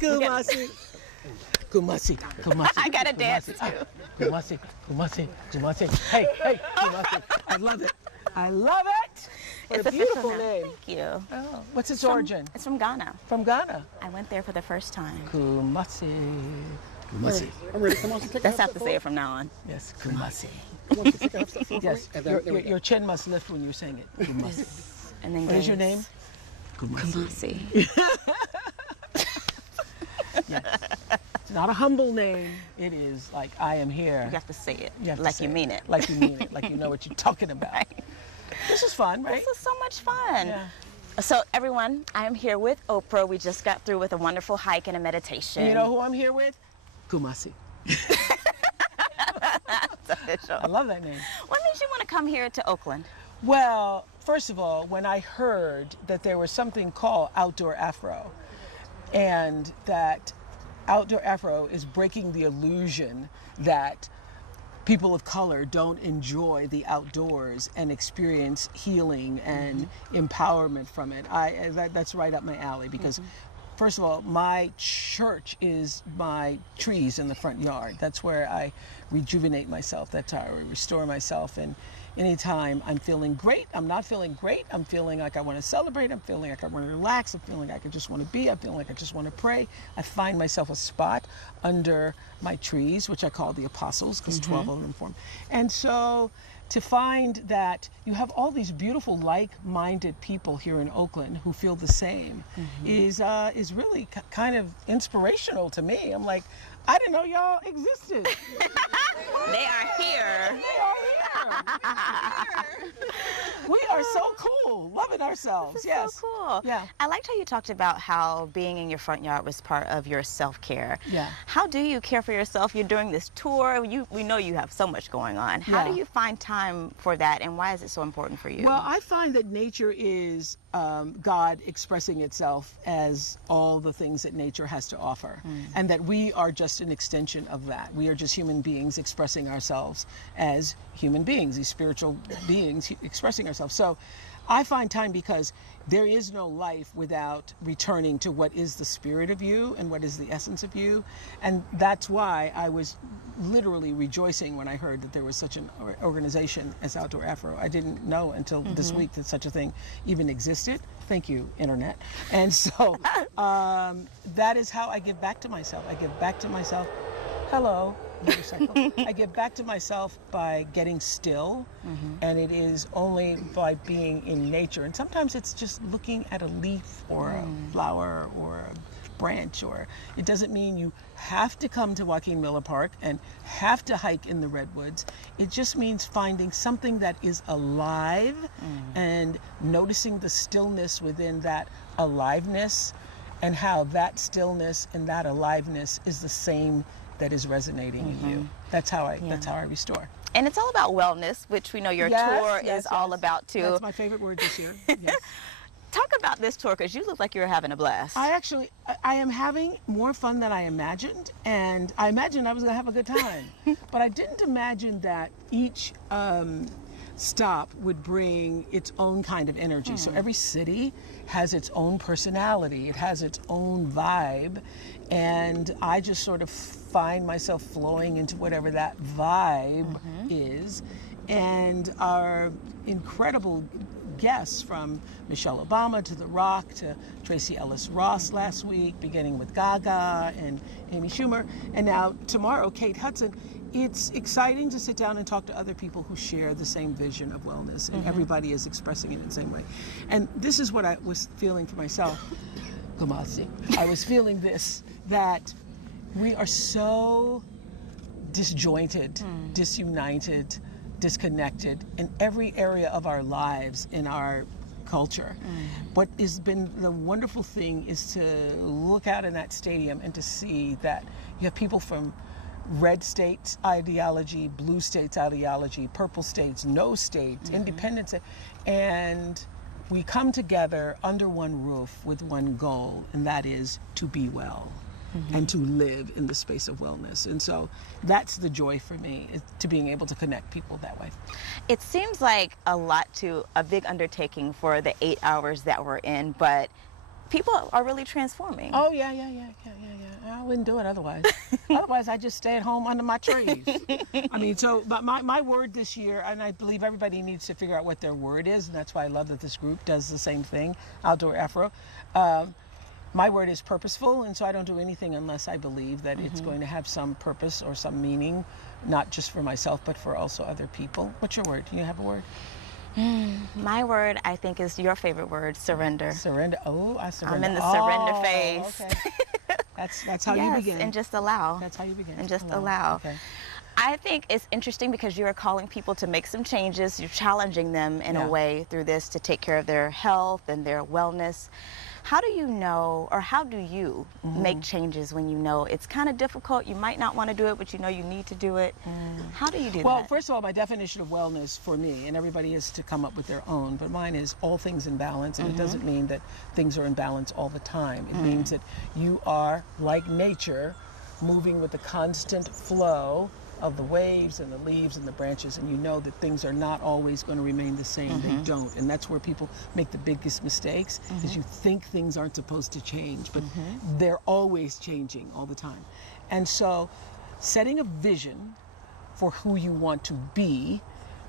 Kumasi. Kumasi. Kumasi. I gotta dance too. Kumasi. Kumasi. Kumasi. Hey, Kumasi. I love it. I love it. What It's a beautiful official now. name. Thank you. Oh, what's its origin? It's from Ghana. From Ghana. I went there for the first time. Kumasi. Kumasi. I'm ready. Come on, take Let's have to say it from now on. Yes, Kumasi. Come on, take a half step forward. Yes, And then, your chin must lift when you sing it. Kumasi. And then What is your gaze. name? Kumasi. Yes. It's not a humble name. It is like, I am here. You have to say it You have to like say you mean it. Like you mean it. Like you know what you're talking about. Right. This is fun, right? This is so much fun. Yeah. So everyone, I am here with Oprah. We just got through with a wonderful hike and a meditation. And you know who I'm here with? Kumasi. It's official. I love that name. What made you want to come here to Oakland? Well, first of all, when I heard that there was something called outdoor Afro, and that outdoor Afro is breaking the illusion that people of color don't enjoy the outdoors and experience healing and empowerment from it. That's right up my alley because first of all, my church is my trees in the front yard. That's where I rejuvenate myself. That's how I restore myself. And anytime I'm feeling great, I'm not feeling great, I'm feeling like I want to celebrate, I'm feeling like I want to relax, I'm feeling like I just want to be, I'm feeling like I just want to pray, I find myself a spot under my trees, which I call the apostles, because 12 of them form. And so to find that you have all these beautiful like-minded people here in Oakland who feel the same is really kind of inspirational to me. I'm like, I didn't know y'all existed. They are here. They are here. We are so cool, loving ourselves. This is Yes. so cool. Yeah. I liked how you talked about how being in your front yard was part of your self-care. Yeah. How do you care for yourself? You're doing this tour. We know you have so much going on. How Yeah. do you find time for that, and why is it so important for you? Well, I find that nature is God expressing itself as all the things that nature has to offer, and that we are just an extension of that. We are just human beings expressing ourselves as human beings, these spiritual beings expressing ourselves. So I find time because there is no life without returning to what is the spirit of you and what is the essence of you. And that's why I was literally rejoicing when I heard that there was such an organization as Outdoor Afro. I didn't know until this week that such a thing even existed. Thank you, Internet. And so that is how I give back to myself. I give back to myself. Hello, motorcycle. I give back to myself by getting still, and it is only by being in nature. And sometimes it's just looking at a leaf or a flower or a branch, or it doesn't mean you have to come to Joaquin Miller Park and have to hike in the redwoods. It just means finding something that is alive and noticing the stillness within that aliveness, and how that stillness and that aliveness is the same that is resonating in you. That's how I restore. And it's all about wellness, which we know your tour is all about too. That's my favorite word this year. Yes. Talk about this tour, because you look like you're having a blast. I am having more fun than I imagined, and I imagined I was going to have a good time. But I didn't imagine that each stop would bring its own kind of energy. So every city has its own personality, it has its own vibe, and I just sort of find myself flowing into whatever that vibe is. And our incredible guests, from Michelle Obama to The Rock to Tracy Ellis Ross last week, beginning with Gaga and Amy Schumer, and now tomorrow Kate Hudson. It's exciting to sit down and talk to other people who share the same vision of wellness, and everybody is expressing it in the same way. And this is what I was feeling for myself. Kumasi. I was feeling this, that we are so disjointed, disunited, disconnected in every area of our lives, in our culture. What has been the wonderful thing is to look out in that stadium and to see that you have people from red states ideology, blue states ideology, purple states, no states, independent states, and we come together under one roof with one goal, and that is to be well and to live in the space of wellness. And so that's the joy for me, is to being able to connect people that way. It seems like a big undertaking for the 8 hours that we're in, but people are really transforming. Oh, yeah. I wouldn't do it otherwise. Otherwise, I just stay at home under my trees. I mean, so, but my word this year, and I believe everybody needs to figure out what their word is, and that's why I love that this group does the same thing, Outdoor Afro. My word is purposeful, and so I don't do anything unless I believe that it's going to have some purpose or some meaning, not just for myself, but for also other people. What's your word? Do you have a word? My word, I think, is your favorite word, surrender. Surrender. Oh, I surrender. I'm in the surrender phase. Okay. That's how you begin. And just allow. That's how you begin. And just allow. Okay. I think it's interesting because you are calling people to make some changes. You're challenging them in a way through this to take care of their health and their wellness. How do you know, or how do you make changes when you know it's kind of difficult, you might not want to do it, but you know you need to do it? How do you do that? Well, first of all, my definition of wellness for me, and everybody is to come up with their own, but mine is all things in balance, and it doesn't mean that things are in balance all the time. It means that you are, like nature, moving with the constant flow of the waves and the leaves and the branches, and you know that things are not always going to remain the same. They don't, and that's where people make the biggest mistakes, is you think things aren't supposed to change, but they're always changing all the time. And so setting a vision for who you want to be,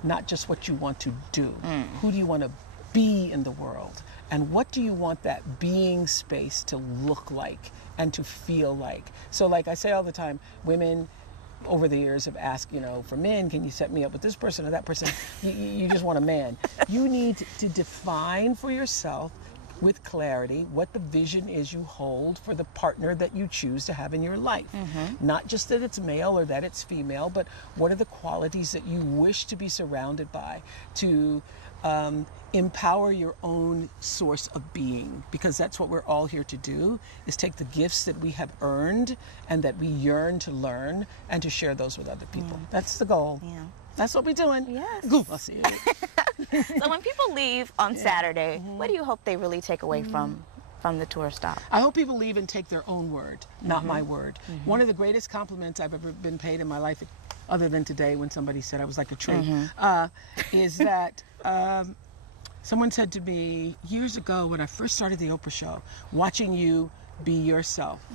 not just what you want to do. Who do you want to be in the world, and what do you want that being space to look like and to feel like? So like I say all the time, women over the years have asked, you know, for men, can you set me up with this person or that person? You just want a man. You need to define for yourself with clarity what the vision is you hold for the partner that you choose to have in your life. Not just that it's male or that it's female, but what are the qualities that you wish to be surrounded by to empower your own source of being, because that's what we're all here to do, is take the gifts that we have earned and that we yearn to learn and to share those with other people. That's the goal. Yeah. That's what we're doing. Yes. Kumasi. So when people leave on Saturday, what do you hope they really take away from the tour stop? I hope people leave and take their own word, not my word. One of the greatest compliments I've ever been paid in my life, other than today when somebody said I was like a tree, is that someone said to me years ago when I first started the Oprah show, watching you be yourself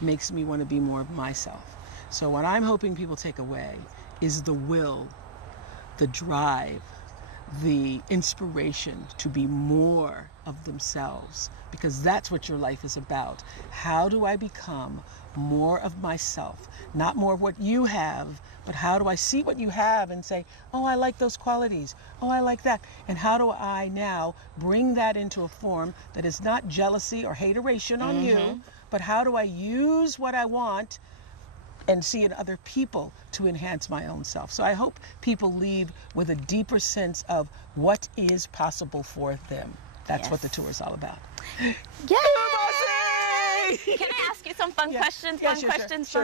makes me want to be more of myself. So what I'm hoping people take away is the will, the drive, the inspiration to be more of themselves, because that's what your life is about. How do I become more of myself? Not more of what you have, but how do I see what you have and say, oh, I like those qualities. Oh, I like that. And how do I now bring that into a form that is not jealousy or hateration on you, but how do I use what I want and see in other people to enhance my own self? So I hope people leave with a deeper sense of what is possible for them. That's what the tour is all about. Yay! Can I ask you some fun questions? Fun questions.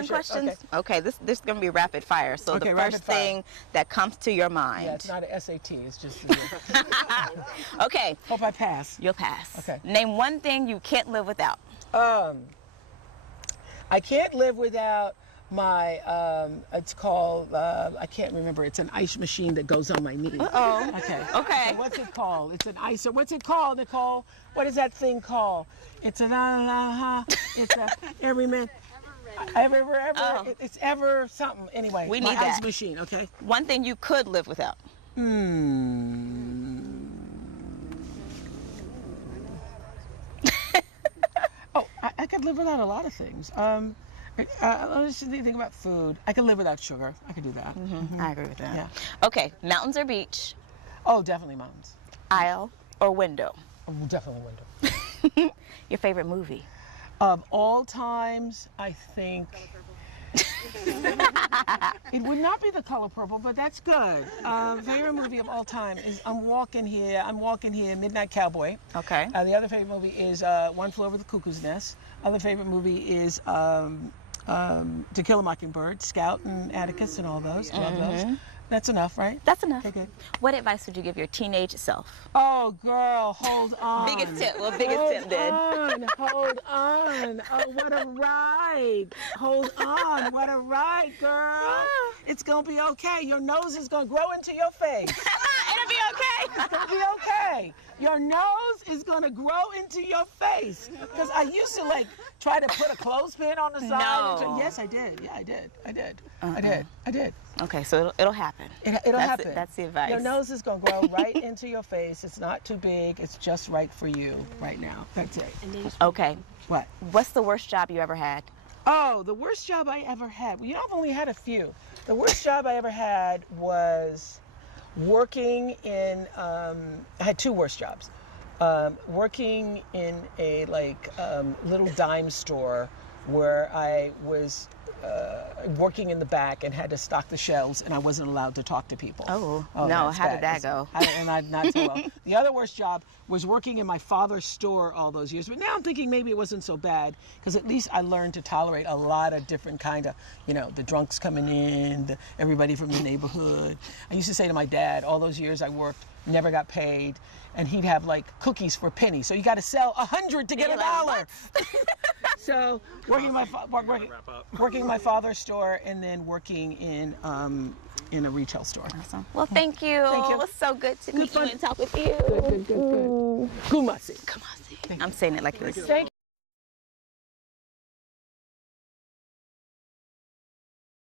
Okay, this is going to be rapid fire. So the first thing that comes to your mind. Yeah, it's not an SAT. It's just. Okay. Hope I pass. You'll pass. Okay. Name one thing you can't live without. I can't live without my, it's called, I can't remember, it's an ice machine that goes on my knee. Uh-oh. Okay. Okay. So what's it called? It's an icer. What's it called, Nicole? What is that thing called? It's an, it's a, every man. It's ever something. Anyway, we my need ice that. machine, okay? One thing you could live without. Oh, I could live without a lot of things. Let's just think about food. I could live without sugar. I could do that. I agree with that. Yeah. Okay, mountains or beach? Oh, definitely mountains. Aisle or window? Oh, definitely window. Your favorite movie? Of all times, I think it would not be The Color Purple, but that's good. Favorite movie of all time is I'm Walking Here, Midnight Cowboy. Okay. The other favorite movie is One Flew Over the Cuckoo's Nest. Other favorite movie is To Kill a Mockingbird, Scout and Atticus and all those. Love those. That's enough, right? That's enough. Okay, good. What advice would you give your teenage self? Oh, girl, hold on. Biggest tip. Well, biggest tip then. Hold on. Oh, what a ride. Hold on. What a ride, girl. It's going to be okay. Your nose is going to grow into your face. In a be okay. It's gonna be okay. Your nose is gonna grow into your face. Because I used to like try to put a clothespin on the side. No. Yes, I did. Yeah, I did. I did. Okay, so it'll happen. It'll happen. That's the advice. Your nose is gonna grow right into your face. It's not too big. It's just right for you right now. That's it. Okay. What? What's the worst job you ever had? Oh, the worst job I ever had. Well, you know, I've only had a few. The worst job I ever had was working in, I had two worst jobs. Working in a little dime store where I was working in the back and had to stock the shelves, and I wasn't allowed to talk to people. Oh no, how did that go? And I not so well. The other worst job was working in my father's store all those years. But now I'm thinking maybe it wasn't so bad, because at least I learned to tolerate a lot of different kind of, you know, the drunks coming in, everybody from the neighborhood. I used to say to my dad, all those years I worked, never got paid, and he'd have like cookies for pennies. So you got to sell 100 to get $1. So working my father's store, and then working in a retail store. Awesome. Well, thank you. Thank you. It was so good to meet you and talk with you. Good. Kumasi. I'm saying it like this. Thank